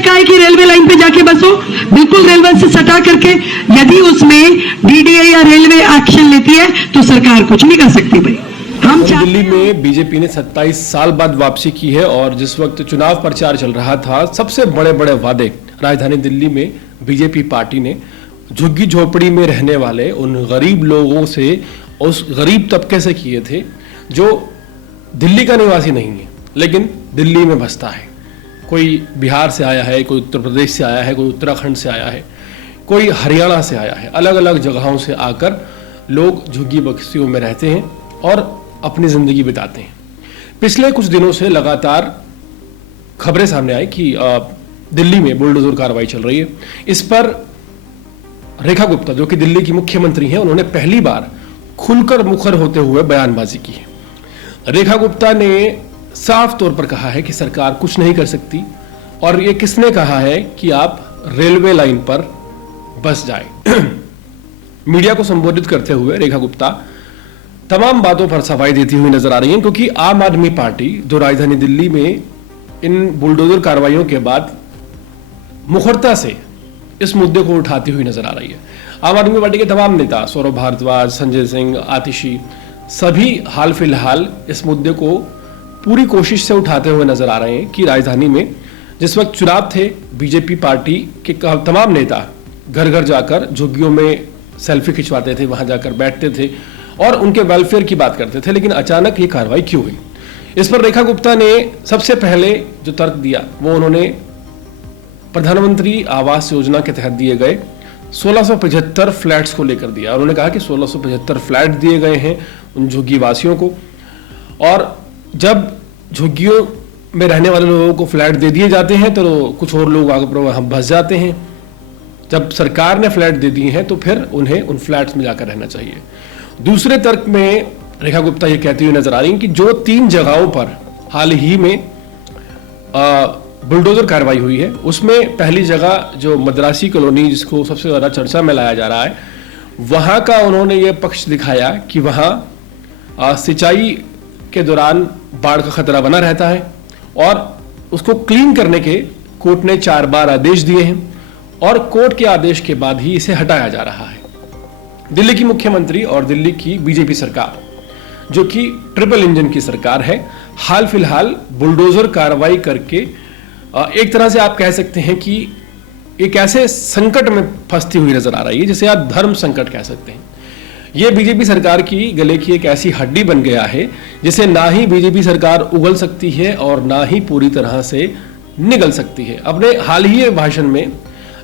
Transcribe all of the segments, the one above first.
कहा है कि रेलवे लाइन पे जाके बसो, बिल्कुल रेलवे से सटा करके। यदि उसमें डीडीए या रेलवे एक्शन लेती है तो सरकार कुछ नहीं कर सकती भाई। हम दिल्ली में बीजेपी ने 27 साल बाद वापसी की है और जिस वक्त चुनाव प्रचार चल रहा था, सबसे बड़े बड़े वादे राजधानी दिल्ली में बीजेपी पार्टी ने झुग्गी झोपड़ी में रहने वाले उन गरीब लोगों से, उस गरीब तबके से किए थे जो दिल्ली का निवासी नहीं है लेकिन दिल्ली में बसता है। कोई बिहार से आया है, कोई उत्तर प्रदेश से आया है, कोई उत्तराखंड से आया है, कोई हरियाणा से आया है। अलग अलग जगहों से आकर लोग झुग्गी बस्तियों में रहते हैं और अपनी जिंदगी बिताते हैं। पिछले कुछ दिनों से लगातार खबरें सामने आई कि दिल्ली में बुलडोजर कार्रवाई चल रही है। इस पर रेखा गुप्ता, जो कि दिल्ली की मुख्यमंत्री हैं, उन्होंने पहली बार खुलकर मुखर होते हुए बयानबाजी की है। रेखा गुप्ता ने साफ तौर पर कहा है कि सरकार कुछ नहीं कर सकती और ये किसने कहा है कि आप रेलवे लाइन पर बस जाए। मीडिया को संबोधित करते हुए रेखा गुप्ता तमाम बातों पर सफाई देती हुई नजर आ रही हैं, क्योंकि आम आदमी पार्टी जो राजधानी दिल्ली में इन बुलडोजर कार्रवाइयों के बाद मुखरता से इस मुद्दे को उठाती हुई नजर आ रही है। आम आदमी पार्टी के तमाम नेता, सौरभ भारद्वाज, संजय सिंह, आतिशी, सभी हाल फिलहाल इस मुद्दे को पूरी कोशिश से उठाते हुए नजर आ रहे हैं कि राजधानी में जिस वक्त चुनाव थे, बीजेपी पार्टी के तमाम नेता घर घर जाकर झुग्गियों में सेल्फी खिंचवाते थे, वहां जाकर बैठते थे और उनके वेलफेयर की बात करते थे। लेकिन अचानक ये कार्रवाई क्यों हुई? इस पर रेखा गुप्ता ने सबसे पहले जो तर्क दिया वो उन्होंने प्रधानमंत्री आवास योजना के तहत दिए गए 1675 फ्लैट्स को लेकर दिया। और उन्होंने कहा कि 1675 फ्लैट दिए गए हैं उन झुग्गी वासियों को, और जब झुग्गियों में रहने वाले लोगों को फ्लैट दे दिए जाते हैं तो कुछ और लोग आगे वहां बस जाते हैं। जब सरकार ने फ्लैट दे दिए हैं तो फिर उन्हें उन फ्लैट्स में जाकर रहना चाहिए। दूसरे तर्क में रेखा गुप्ता ये कहती हुई नजर आ रही हैं कि जो 3 जगहों पर हाल ही में बुलडोजर कार्रवाई हुई है, उसमें पहली जगह जो मद्रासी कॉलोनी, जिसको सबसे ज्यादा चर्चा में लाया जा रहा है, वहां का उन्होंने ये पक्ष दिखाया कि वहां सिंचाई के दौरान बाढ़ का खतरा बना रहता है और उसको क्लीन करने के कोर्ट ने 4 बार आदेश दिए हैं और कोर्ट के आदेश के बाद ही इसे हटाया जा रहा है। दिल्ली की मुख्यमंत्री और दिल्ली की बीजेपी सरकार, जो कि ट्रिपल इंजन की सरकार है, हाल फिलहाल बुलडोजर कार्रवाई करके एक तरह से आप कह सकते हैं कि एक ऐसे संकट में फंसती हुई नजर आ रही है जिसे आप धर्म संकट कह सकते हैं। यह बीजेपी सरकार की गले की एक ऐसी हड्डी बन गया है जिसे ना ही बीजेपी सरकार उगल सकती है और ना ही पूरी तरह से निगल सकती है। अपने हाल ही भाषण में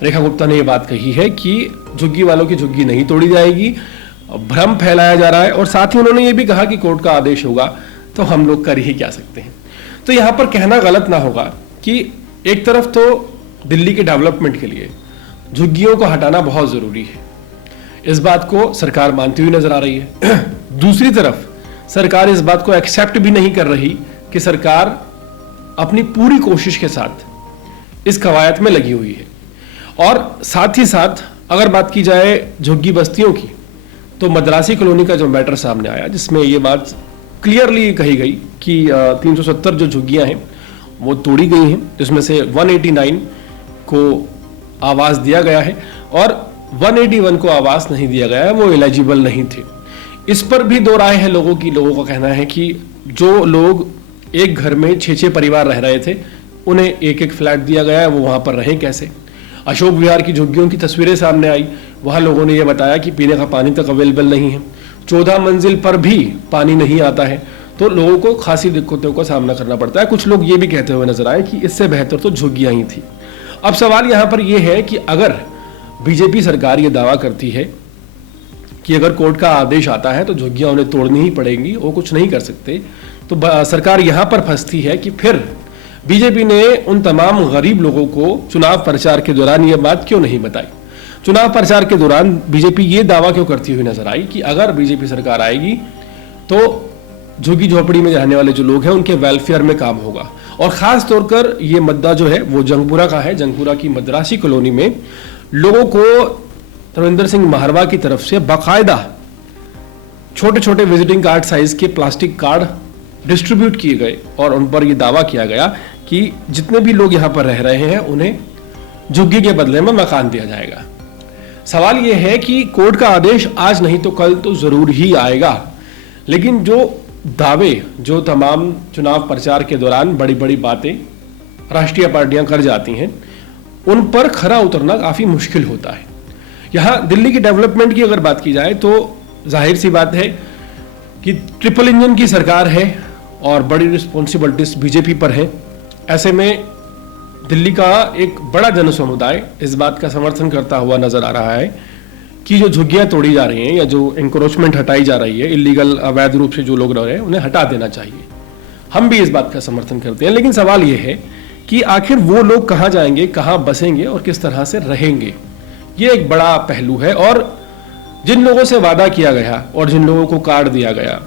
रेखा गुप्ता ने यह बात कही है कि झुग्गी वालों की झुग्गी नहीं तोड़ी जाएगी, भ्रम फैलाया जा रहा है, और साथ ही उन्होंने ये भी कहा कि कोर्ट का आदेश होगा तो हम लोग कर ही क्या सकते हैं। तो यहां पर कहना गलत ना होगा कि एक तरफ तो दिल्ली के डेवलपमेंट के लिए झुग्गियों को हटाना बहुत जरूरी है, इस बात को सरकार मानती हुई नजर आ रही है। दूसरी तरफ सरकार इस बात को एक्सेप्ट भी नहीं कर रही कि सरकार अपनी पूरी कोशिश के साथ इस कवायद में लगी हुई है। और साथ ही साथ अगर बात की जाए झुग्गी बस्तियों की, तो मद्रासी कॉलोनी का जो मैटर सामने आया, जिसमें ये बात क्लियरली कही गई कि 370 जो झुग्गियां हैं वो तोड़ी गई हैं, जिसमें से 189 को आवास दिया गया है और 181 को आवास नहीं दिया गया है, वो एलिजिबल नहीं थे। इस पर भी दो राय है लोगों की। लोगों का कहना है कि जो लोग एक घर में 6-6 परिवार रह रहे थे, उन्हें एक एक फ्लैट दिया गया है, वो वहां पर रहें कैसे। अशोक विहार की झुग्गियों की तस्वीरें सामने आई, वहां लोगों ने यह बताया कि पीने का पानी तक अवेलेबल नहीं है, 14 मंजिल पर भी पानी नहीं आता है, तो लोगों को खासी दिक्कतों का सामना करना पड़ता है। कुछ लोग ये भी कहते हुए नजर आए कि इससे बेहतर तो झुग्गियां ही थी। अब सवाल यहां पर यह है कि अगर बीजेपी सरकार ये दावा करती है कि अगर कोर्ट का आदेश आता है तो झुग्गियां उन्हें तोड़नी ही पड़ेंगी, वो कुछ नहीं कर सकते, तो सरकार यहां पर फंसती है कि फिर बीजेपी ने उन तमाम गरीब लोगों को चुनाव प्रचार के दौरान यह बात क्यों नहीं बताई। चुनाव प्रचार के दौरान बीजेपी ये दावा क्यों करती हुई नजर आई कि अगर बीजेपी सरकार आएगी तो झुग्गी झोपड़ी में रहने वाले जो लोग हैं उनके वेलफेयर में काम होगा। और खास तौर पर यह मुद्दा जो है वो जंगपुरा का है। जंगपुरा की मद्रासी कॉलोनी में लोगों को रविंदर सिंह महरवा की तरफ से बाकायदा छोटे छोटे विजिटिंग कार्ड साइज के प्लास्टिक कार्ड डिस्ट्रीब्यूट किए गए और उन पर यह दावा किया गया कि जितने भी लोग यहाँ पर रह रहे हैं उन्हें झुग्गी के बदले में मकान दिया जाएगा। सवाल यह है कि कोर्ट का आदेश आज नहीं तो कल तो जरूर ही आएगा, लेकिन जो दावे जो तमाम चुनाव प्रचार के दौरान बड़ी बड़ी बातें राष्ट्रीय पार्टियां कर जाती हैं, उन पर खरा उतरना काफी मुश्किल होता है। यहाँ दिल्ली की डेवलपमेंट की अगर बात की जाए तो जाहिर सी बात है कि ट्रिपल इंजन की सरकार है और बड़ी रिस्पॉन्सिबिलिटीज बीजेपी पर है। ऐसे में दिल्ली का एक बड़ा जन समुदाय इस बात का समर्थन करता हुआ नजर आ रहा है कि जो झुग्गियां तोड़ी जा रही हैं या जो इंक्रोचमेंट हटाई जा रही है, इलीगल अवैध रूप से जो लोग रह रहे हैं, उन्हें हटा देना चाहिए। हम भी इस बात का समर्थन करते हैं, लेकिन सवाल यह है कि आखिर वो लोग कहाँ जाएंगे, कहाँ बसेंगे और किस तरह से रहेंगे, ये एक बड़ा पहलू है। और जिन लोगों से वादा किया गया और जिन लोगों को कार्ड दिया गया,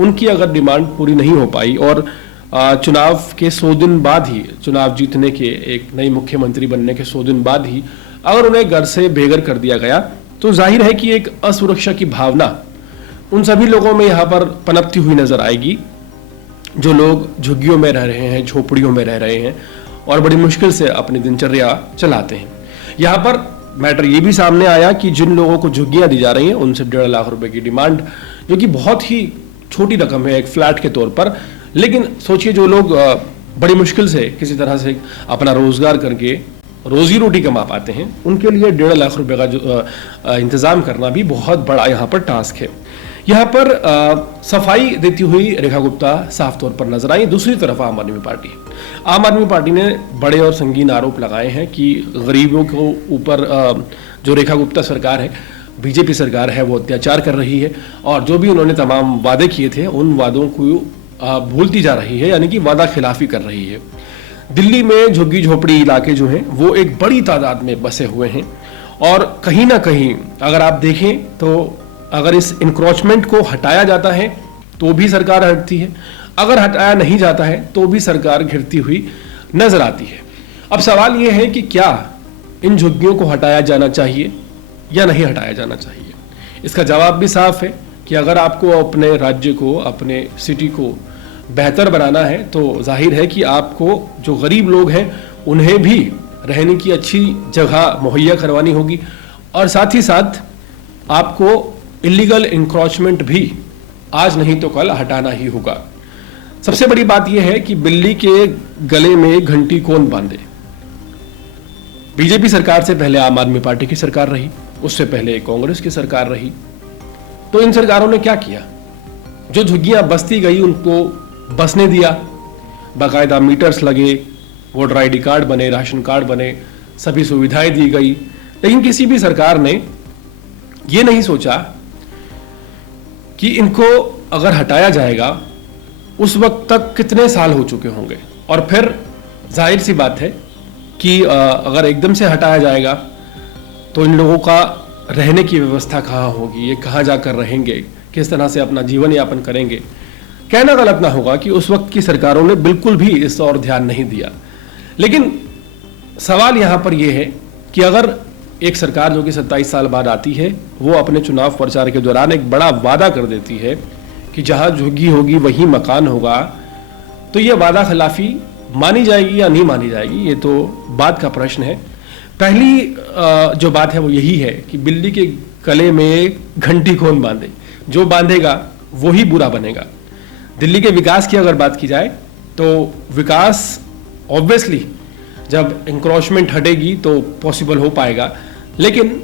उनकी अगर डिमांड पूरी नहीं हो पाई और चुनाव के 100 दिन बाद ही, चुनाव जीतने के एक नई मुख्यमंत्री बनने के 100 दिन बाद ही अगर उन्हें घर से बेघर कर दिया गया, तो जाहिर है कि एक असुरक्षा की भावना उन सभी लोगों में यहाँ पर पनपती हुई नजर आएगी जो लोग झुग्गियों में रह रहे हैं, झोपड़ियों में रह रहे हैं और बड़ी मुश्किल से अपनी दिनचर्या चलाते हैं। यहाँ पर मैटर ये भी सामने आया कि जिन लोगों को झुग्गियां दी जा रही हैं उनसे 1.5 लाख रुपए की डिमांड, जो कि बहुत ही छोटी रकम है एक फ्लैट के तौर पर, लेकिन सोचिए जो लोग बड़ी मुश्किल से किसी तरह से अपना रोजगार करके रोजी रोटी कमा पाते हैं, उनके लिए 1.5 लाख रुपए का जो इंतजाम करना भी बहुत बड़ा यहाँ पर टास्क है। यहाँ पर सफाई देती हुई रेखा गुप्ता साफ तौर पर नजर आई। दूसरी तरफ आम आदमी पार्टी ने बड़े और संगीन आरोप लगाए हैं कि गरीबों को ऊपर जो रेखा गुप्ता सरकार है, बीजेपी सरकार है, वो अत्याचार कर रही है और जो भी उन्होंने तमाम वादे किए थे उन वादों को भूलती जा रही है, यानी कि वादा खिलाफी कर रही है। दिल्ली में झुग्गी झोपड़ी इलाके जो हैं वो एक बड़ी तादाद में बसे हुए हैं और कहीं ना कहीं अगर आप देखें तो अगर इस इंक्रोचमेंट को हटाया जाता है तो भी सरकार हटती है, अगर हटाया नहीं जाता है तो भी सरकार घिरती हुई नजर आती है। अब सवाल यह है कि क्या इन झुग्गियों को हटाया जाना चाहिए या नहीं हटाया जाना चाहिए। इसका जवाब भी साफ है कि अगर आपको अपने राज्य को, अपने सिटी को बेहतर बनाना है तो जाहिर है कि आपको जो गरीब लोग हैं उन्हें भी रहने की अच्छी जगह मुहैया करवानी होगी और साथ ही साथ आपको इलीगल इंक्रोचमेंट भी आज नहीं तो कल हटाना ही होगा। सबसे बड़ी बात यह है कि बिल्ली के गले में घंटी कौन बांधे। बीजेपी सरकार से पहले आम आदमी पार्टी की सरकार रही, उससे पहले कांग्रेस की सरकार रही, तो इन सरकारों ने क्या किया? जो झुग्गियां बसती गई उनको बसने दिया, बाकायदा मीटर्स लगे, वोटर आईडी कार्ड बने, राशन कार्ड बने, सभी सुविधाएं दी गई, लेकिन किसी भी सरकार ने ये नहीं सोचा कि इनको अगर हटाया जाएगा उस वक्त तक कितने साल हो चुके होंगे और फिर जाहिर सी बात है कि अगर एकदम से हटाया जाएगा तो इन लोगों का रहने की व्यवस्था कहाँ होगी, ये कहाँ जाकर रहेंगे, किस तरह से अपना जीवन यापन करेंगे। कहना गलत ना होगा कि उस वक्त की सरकारों ने बिल्कुल भी इस और ध्यान नहीं दिया, लेकिन सवाल यहाँ पर यह है कि अगर एक सरकार जो कि 27 साल बाद आती है वो अपने चुनाव प्रचार के दौरान एक बड़ा वादा कर देती है कि जहां झुग्गी होगी वहीं मकान होगा, तो ये वादा खिलाफी मानी जाएगी या नहीं मानी जाएगी, ये तो बात का प्रश्न है। पहली जो बात है वो यही है कि बिल्ली के गले में घंटी कौन बांधे, जो बांधेगा वो ही बुरा बनेगा। दिल्ली के विकास की अगर बात की जाए तो विकास ऑब्वियसली जब इंक्रोचमेंट हटेगी तो पॉसिबल हो पाएगा, लेकिन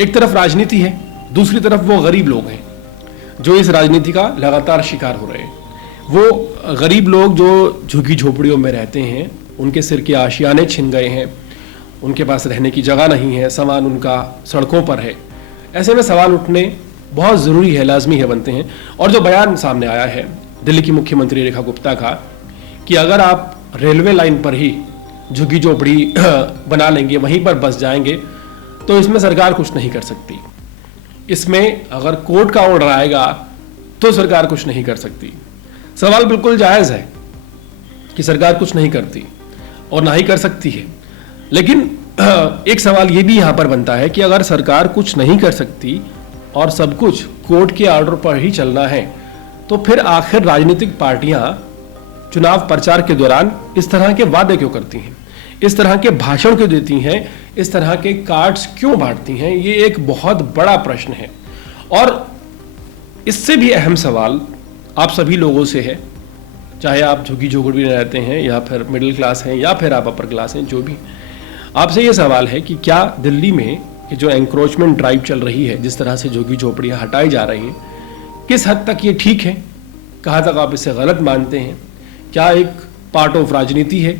एक तरफ राजनीति है, दूसरी तरफ वो गरीब लोग हैं जो इस राजनीति का लगातार शिकार हो रहे हैं। वो गरीब लोग जो झुग्गी झोपड़ियों में रहते हैं, उनके सिर के आशियाने छिन गए हैं, उनके पास रहने की जगह नहीं है, सामान उनका सड़कों पर है। ऐसे में सवाल उठने बहुत ज़रूरी है, लाजमी है, बनते हैं। और जो बयान सामने आया है दिल्ली की मुख्यमंत्री रेखा गुप्ता का कि अगर आप रेलवे लाइन पर ही झुग्गी झोपड़ी बना लेंगे, वहीं पर बस जाएंगे, तो इसमें सरकार कुछ नहीं कर सकती। इसमें अगर कोर्ट का ऑर्डर आएगा तो सरकार कुछ नहीं कर सकती। सवाल बिल्कुल जायज़ है कि सरकार कुछ नहीं करती और ना ही कर सकती है, लेकिन एक सवाल ये भी यहां पर बनता है कि अगर सरकार कुछ नहीं कर सकती और सब कुछ कोर्ट के ऑर्डर पर ही चलना है, तो फिर आखिर राजनीतिक पार्टियां चुनाव प्रचार के दौरान इस तरह के वादे क्यों करती हैं, इस तरह के भाषण क्यों देती हैं, इस तरह के कार्ड्स क्यों बांटती हैं? ये एक बहुत बड़ा प्रश्न है। और इससे भी अहम सवाल आप सभी लोगों से है, चाहे आप झुग्गी झोपड़ी में रहते हैं या फिर मिडिल क्लास हैं या फिर आप अपर क्लास हैं, जो भी, आपसे ये सवाल है कि क्या दिल्ली में ये जो एंक्रोचमेंट ड्राइव चल रही है, जिस तरह से झुग्गी झोपड़ियाँ हटाई जा रही हैं, किस हद तक ये ठीक है, कहाँ तक आप इसे गलत मानते हैं? क्या एक पार्ट ऑफ राजनीति है,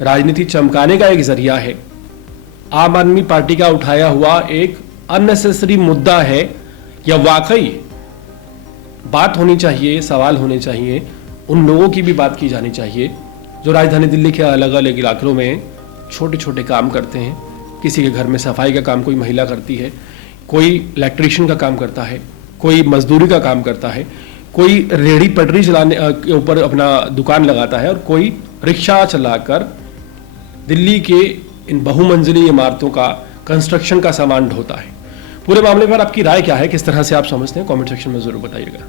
राजनीति चमकाने का एक जरिया है, आम आदमी पार्टी का उठाया हुआ एक अननेसेसरी मुद्दा है, या वाकई बात होनी चाहिए, सवाल होने चाहिए, उन लोगों की भी बात की जानी चाहिए जो राजधानी दिल्ली के अलग अलग इलाकों में छोटे छोटे काम करते हैं। किसी के घर में सफाई का काम कोई महिला करती है, कोई इलेक्ट्रीशियन का काम करता है, कोई मजदूरी का काम करता है, कोई रेहड़ी पटरी चलाने के ऊपर अपना दुकान लगाता है, और कोई रिक्शा चलाकर दिल्ली के इन बहुमंजिली इमारतों का कंस्ट्रक्शन का सामान ढोता है। पूरे मामले पर आपकी राय क्या है, किस तरह से आप समझते हैं? कमेंट सेक्शन में जरूर बताइएगा।